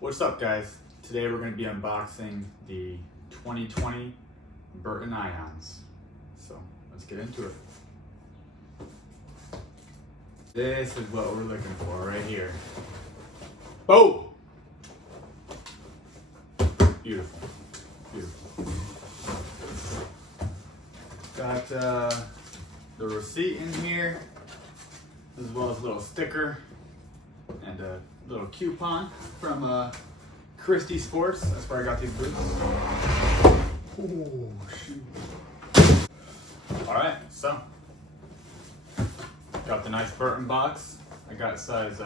What's up, guys? Today we're going to be unboxing the 2020 Burton Ions. So let's get into it. This is what we're looking for right here. Boom! Beautiful. Beautiful. Got the receipt in here, as well as a little sticker and a little coupon from Christie Sports. That's where I got these boots. Oh, shoot. Alright, so got the nice Burton box. I got size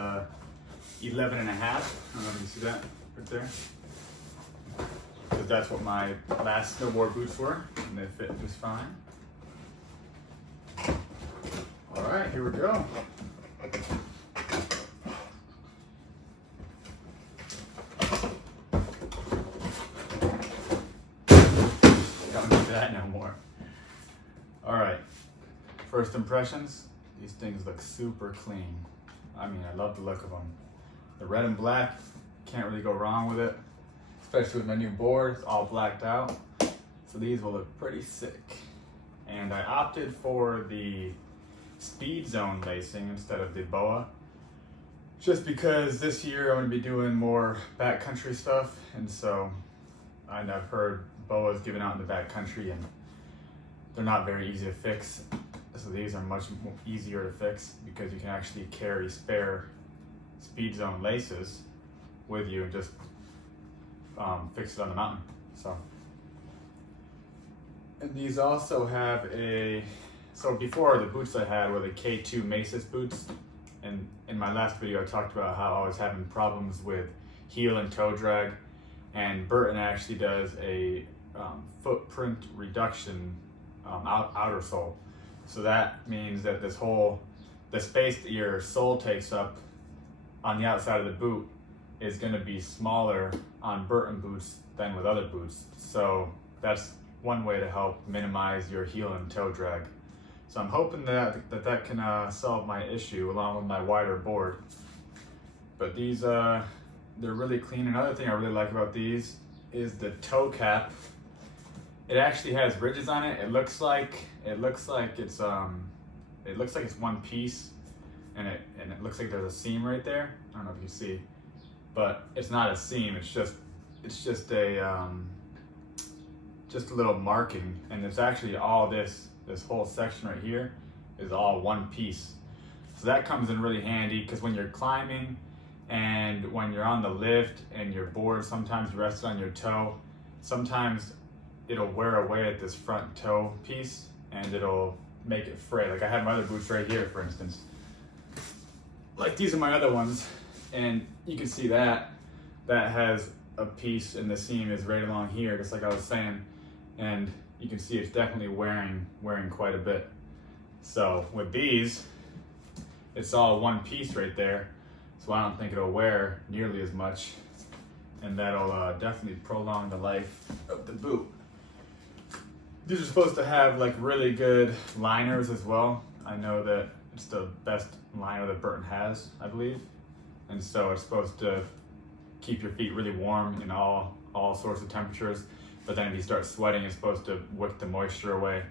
11 and a half. I don't know if you can see that right there. Because that's what my last snowboard boots were, and they fit just fine. Alright, here we go. Don't do that no more. Alright, first impressions. These things look super clean. I mean, I love the look of them. The red and black, can't really go wrong with it. Especially with my new board, it's all blacked out. So these will look pretty sick. And I opted for the Speed Zone lacing instead of the BOA. Just because this year I'm going to be doing more backcountry stuff. And so I've heard BOAs given out in the backcountry and they're not very easy to fix. So these are much more easier to fix because you can actually carry spare Speed Zone laces with you and just fix it on the mountain. And these also have so before the boots I had were the K2 Masis boots, and in my last video I talked about how I was having problems with heel and toe drag, and Burton actually does a footprint reduction outer sole. So that means that the space that your sole takes up on the outside of the boot is going to be smaller on Burton boots than with other boots. So that's one way to help minimize your heel and toe drag. So I'm hoping that can solve my issue along with my wider board. But these, they're really clean. Another thing I really like about these is the toe cap. It actually has ridges on it. It looks like it's one piece, and it looks like there's a seam right there. I don't know if you see, but it's not a seam. It's just a little marking, and it's actually all this whole section right here is all one piece. So that comes in really handy because when you're climbing and when you're on the lift and your board sometimes rests on your toe, sometimes it'll wear away at this front toe piece and it'll make it fray. Like I have my other boots right here, for instance. Like these are my other ones, and you can see that has a piece and the seam is right along here, just like I was saying. And you can see it's definitely wearing quite a bit. So with these, it's all one piece right there, so I don't think it'll wear nearly as much, and that'll definitely prolong the life of the boot. These are supposed to have like really good liners as well. I know that it's the best liner that Burton has, I believe, and so it's supposed to keep your feet really warm in all sorts of temperatures. But then if you start sweating, it's supposed to wick the moisture away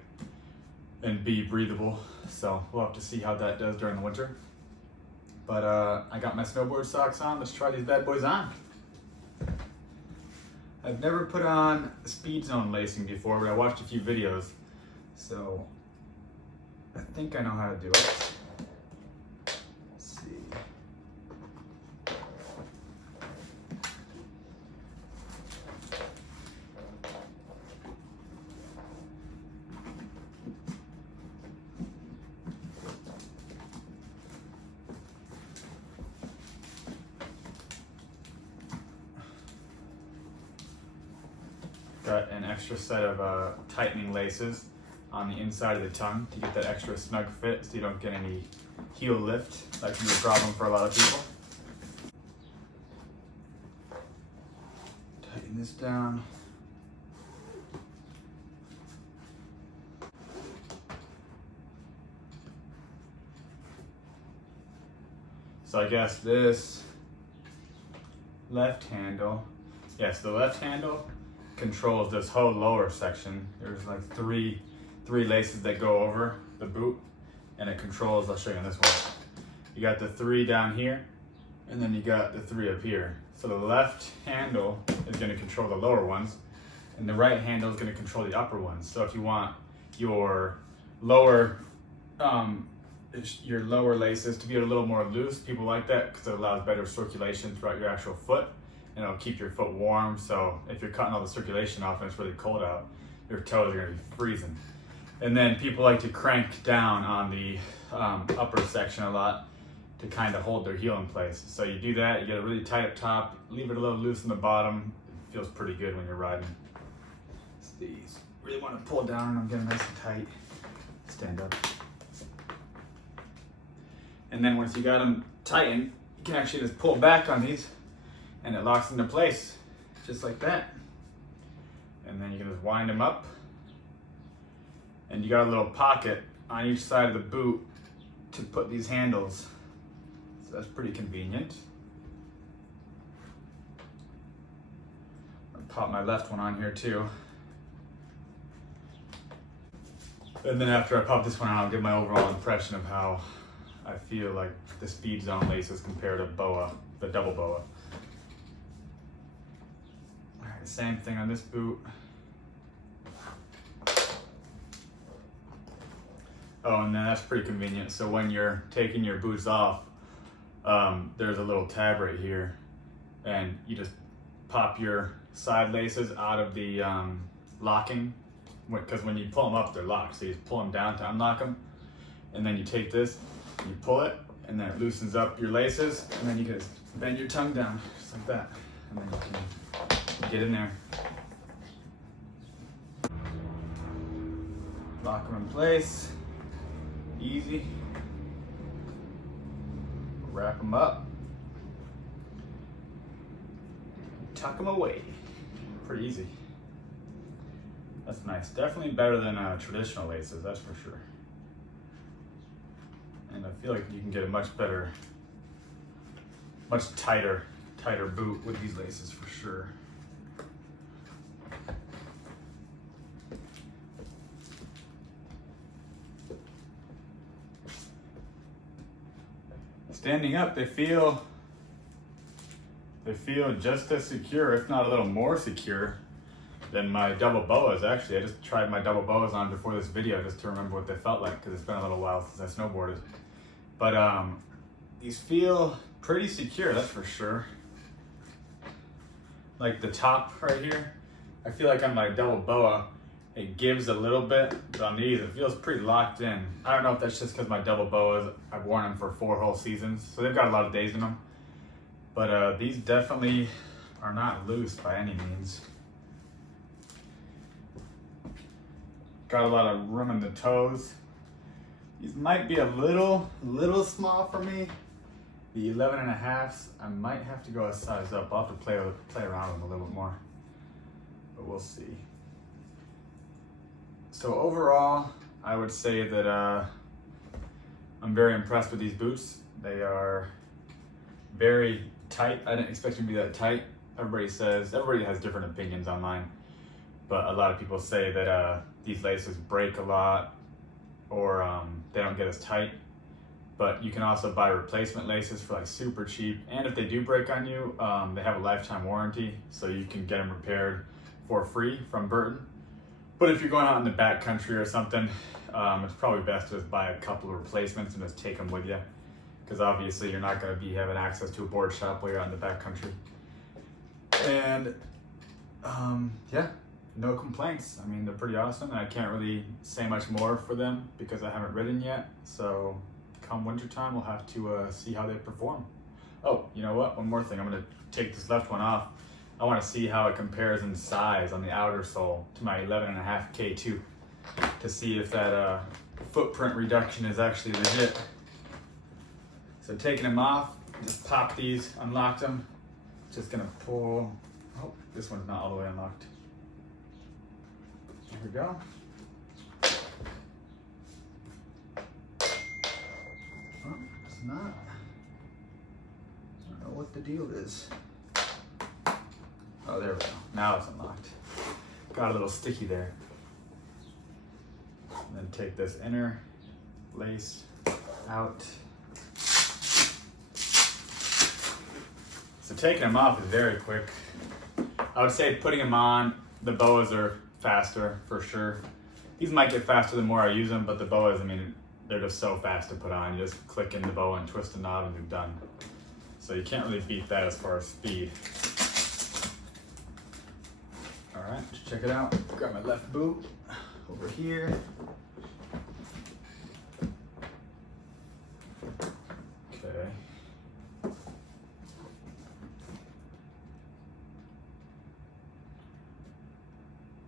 and be breathable. So we'll have to see how that does during the winter. But I got my snowboard socks on. Let's try these bad boys on. I've never put on Speed Zone lacing before, but I watched a few videos. So I think I know how to do it. Let's see. Got an extra set of tightening laces on the inside of the tongue to get that extra snug fit so you don't get any heel lift. That can be a problem for a lot of people. Tighten this down. So I guess this left handle. Yes, the left handle controls this whole lower section. There's like three laces that go over the boot, and it controls, I'll show you on this one. You got the 3 down here, and then you got the 3 up here. So the left handle is gonna control the lower ones, and the right handle is gonna control the upper ones. So if you want your lower laces to be a little more loose, people like that because it allows better circulation throughout your actual foot, and it'll keep your foot warm. So if you're cutting all the circulation off and it's really cold out, your toes are gonna be freezing. And then people like to crank down on the upper section a lot to kind of hold their heel in place. So you do that, you get it really tight up top, leave it a little loose in the bottom. It feels pretty good when you're riding. These really want to pull down and I'm getting nice and tight. Stand up. And then once you got them tightened, you can actually just pull back on these and it locks into place, just like that. And then you can just wind them up. And you got a little pocket on each side of the boot to put these handles. So that's pretty convenient. I'll pop my left one on here too. And then after I pop this one on, I'll give my overall impression of how I feel like the speed zone laces compare to BOA, the double BOA. All right, same thing on this boot. Oh, and then that's pretty convenient. So when you're taking your boots off, there's a little tab right here, and you just pop your side laces out of the locking, because when you pull them up, they're locked. So you just pull them down to unlock them, and then you take this, you pull it, and then it loosens up your laces, and then you can just bend your tongue down, just like that, and then you can get in there. Lock them in place. Easy. Wrap them up. Tuck them away. Pretty easy. That's nice. Definitely better than traditional laces, that's for sure. And I feel like you can get a much better, much tighter boot with these laces for sure. Standing up, they feel just as secure, if not a little more secure, than my double BOAs. Actually, I just tried my double BOAs on before this video just to remember what they felt like, because it's been a little while since I snowboarded. But these feel pretty secure, that's for sure. Like the top right here, I feel like on my double BOA, it gives a little bit, but on these, it feels pretty locked in. I don't know if that's just because my double BOAs, I've worn them for 4 whole seasons, so they've got a lot of days in them. But these definitely are not loose by any means. Got a lot of room in the toes. These might be a little small for me. The 11.5s, I might have to go a size up. I'll have to play around with them a little bit more, but we'll see. So overall, I would say that I'm very impressed with these boots. They are very tight. I didn't expect them to be that tight. Everybody has different opinions online, but a lot of people say that these laces break a lot, or they don't get as tight. But you can also buy replacement laces for like super cheap, and if they do break on you, they have a lifetime warranty, so you can get them repaired for free from Burton. But if you're going out in the backcountry or something, it's probably best to just buy a couple of replacements and just take them with you, because obviously you're not going to be having access to a board shop while you're out in the backcountry. And yeah, no complaints. I mean, they're pretty awesome, and I can't really say much more for them because I haven't ridden yet. So come wintertime, we'll have to see how they perform. Oh, you know what? One more thing. I'm going to take this left one off. I want to see how it compares in size on the outer sole to my 11.5 K2 to see if that footprint reduction is actually legit. So taking them off, just pop these, unlock them. Just gonna pull, oh, this one's not all the way unlocked. There we go. Oh, it's not. I don't know what the deal is. Oh, there we go. Now it's unlocked. Got a little sticky there. And then take this inner lace out. So taking them off is very quick. I would say putting them on, the boas are faster for sure. These might get faster the more I use them, but the boas, I mean, they're just so fast to put on. You just click in the boa and twist the knob and you're done. So you can't really beat that as far as speed. All right, let's check it out. Grab my left boot over here. Okay.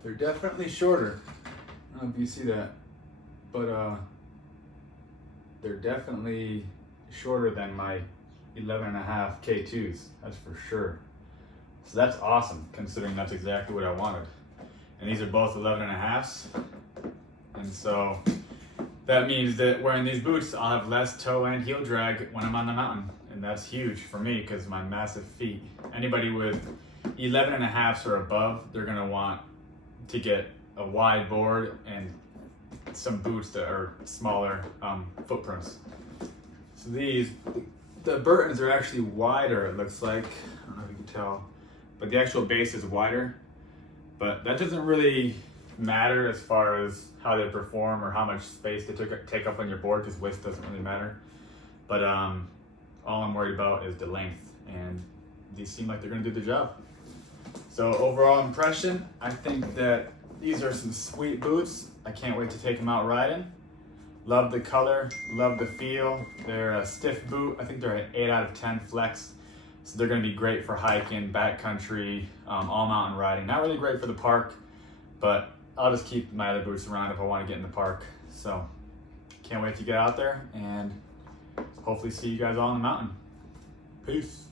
They're definitely shorter. I don't know if you see that, but they're definitely shorter than my 11.5 K2s, that's for sure. So that's awesome, considering that's exactly what I wanted. And these are both 11.5s. And so that means that wearing these boots, I'll have less toe and heel drag when I'm on the mountain. And that's huge for me because of my massive feet. Anybody with 11.5s or above, they're gonna want to get a wide board and some boots that are smaller footprints. So these, the Burtons are actually wider, it looks like. I don't know if you can tell, but the actual base is wider. But that doesn't really matter as far as how they perform or how much space they take up on your board, because width doesn't really matter. But all I'm worried about is the length, and these seem like they're gonna do the job. So overall impression, I think that these are some sweet boots. I can't wait to take them out riding. Love the color, love the feel. They're a stiff boot. I think they're an 8 out of 10 flex. So they're gonna be great for hiking, backcountry, all mountain riding. Not really great for the park, but I'll just keep my other boots around if I wanna get in the park. So can't wait to get out there and hopefully see you guys all on the mountain. Peace.